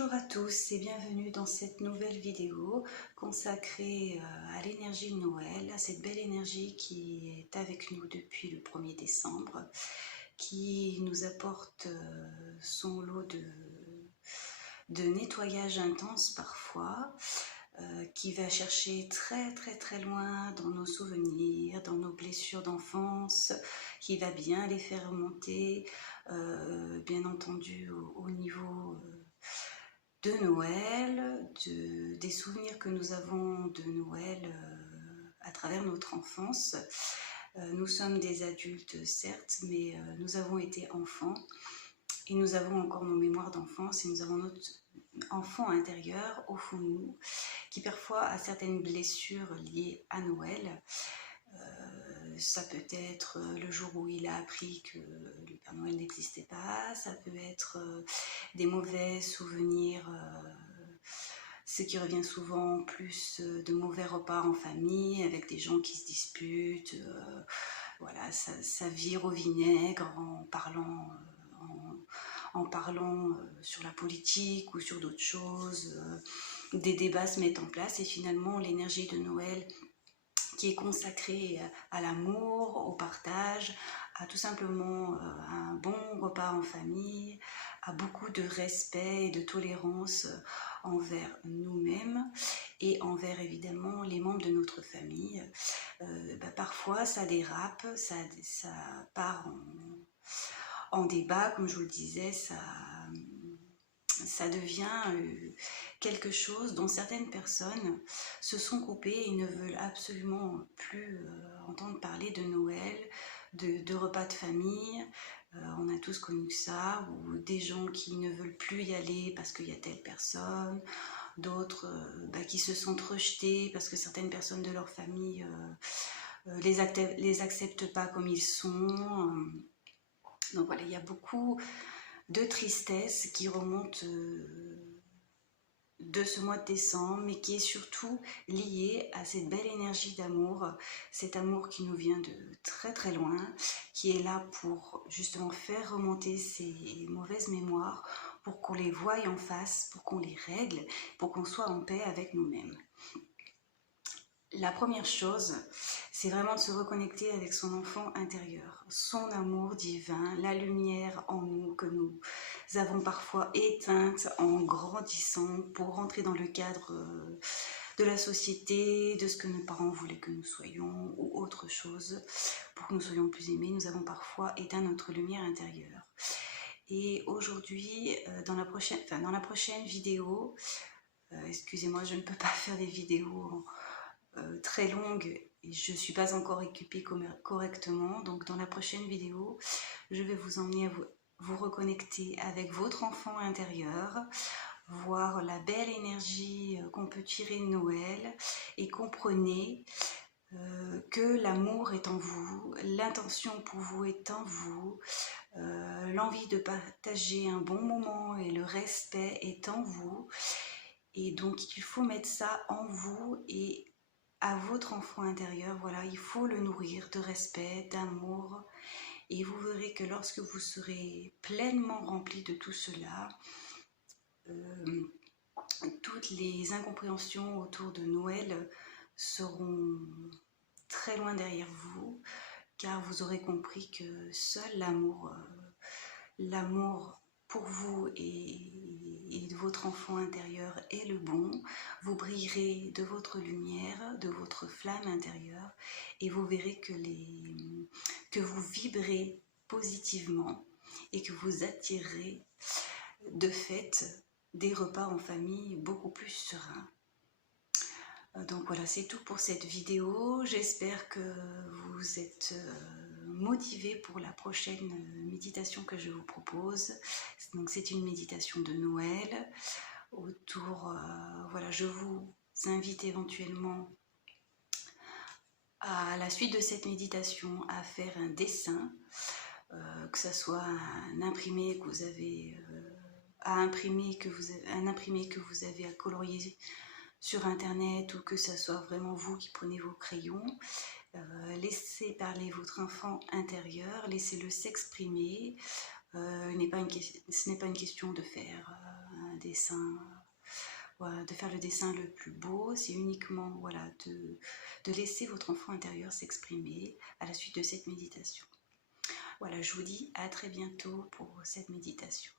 Bonjour à tous et bienvenue dans cette nouvelle vidéo consacrée à l'énergie de Noël, à cette belle énergie qui est avec nous depuis le 1er décembre, qui nous apporte son lot de nettoyage intense parfois, qui va chercher très loin dans nos souvenirs, dans nos blessures d'enfance, qui va bien les faire remonter, bien entendu au niveau de Noël, des souvenirs que nous avons de Noël à travers notre enfance. Nous sommes des adultes certes, mais nous avons été enfants et nous avons encore nos mémoires d'enfance et nous avons notre enfant intérieur au fond de nous qui parfois a certaines blessures liées à Noël. Ça peut être le jour où il a appris que le Père Noël n'existait pas, ça peut être des mauvais souvenirs, ce qui revient souvent plus de mauvais repas en famille avec des gens qui se disputent, voilà, ça vire au vinaigre en parlant sur la politique ou sur d'autres choses, des débats se mettent en place et finalement l'énergie de Noël qui est consacrée à l'amour, au partage, à tout simplement un bon repas en famille, à beaucoup de respect et de tolérance envers nous-mêmes et envers évidemment les membres de notre famille. Parfois ça dérape, ça part en débat, comme je vous le disais, ça devient quelque chose dont certaines personnes se sont coupées et ne veulent absolument plus entendre parler de Noël, de repas de famille. On a tous connu ça, ou des gens qui ne veulent plus y aller parce qu'il y a telle personne, d'autres qui se sentent rejetés parce que certaines personnes de leur famille les acceptent pas comme ils sont. Donc voilà, il y a beaucoup de tristesse qui remonte de ce mois de décembre, mais qui est surtout lié à cette belle énergie d'amour, cet amour qui nous vient de très loin, qui est là pour justement faire remonter ces mauvaises mémoires, pour qu'on les voie en face, pour qu'on les règle, pour qu'on soit en paix avec nous-mêmes. La première chose, c'est vraiment de se reconnecter avec son enfant intérieur, son amour divin, la lumière en nous que nous avons parfois éteinte en grandissant pour rentrer dans le cadre de la société, de ce que nos parents voulaient que nous soyons ou autre chose. Pour que nous soyons plus aimés, nous avons parfois éteint notre lumière intérieure. Et aujourd'hui, dans la prochaine vidéo, excusez-moi, je ne peux pas faire des vidéos très longue et je ne suis pas encore équipée correctement, donc dans la prochaine vidéo je vais vous emmener à vous reconnecter avec votre enfant intérieur, voir la belle énergie qu'on peut tirer de Noël et comprenez que l'amour est en vous, l'intention pour vous est en vous, l'envie de partager un bon moment et le respect est en vous, et donc il faut mettre ça en vous et à votre enfant intérieur. Voilà, il faut le nourrir de respect, d'amour, et vous verrez que lorsque vous serez pleinement rempli de tout cela, toutes les incompréhensions autour de Noël seront très loin derrière vous, car vous aurez compris que seul l'amour pour vous et de votre enfant intérieur est le bon. Vous brillerez de votre lumière, de votre flamme intérieure, et vous verrez que vous vibrez positivement et que vous attirez de fait des repas en famille beaucoup plus sereins. Donc voilà, c'est tout pour cette vidéo. J'espère que vous êtes motivés pour la prochaine méditation que je vous propose. Donc c'est une méditation de Noël autour, voilà, je vous invite éventuellement à la suite de cette méditation à faire un dessin, que ce soit un imprimé que vous avez un imprimé que vous avez à colorier sur internet, ou que ce soit vraiment vous qui prenez vos crayons. Laissez parler votre enfant intérieur, laissez-le s'exprimer. Ce n'est pas une question de faire un dessin, voilà, de faire le dessin le plus beau. C'est uniquement voilà, de laisser votre enfant intérieur s'exprimer à la suite de cette méditation. Voilà, je vous dis à très bientôt pour cette méditation.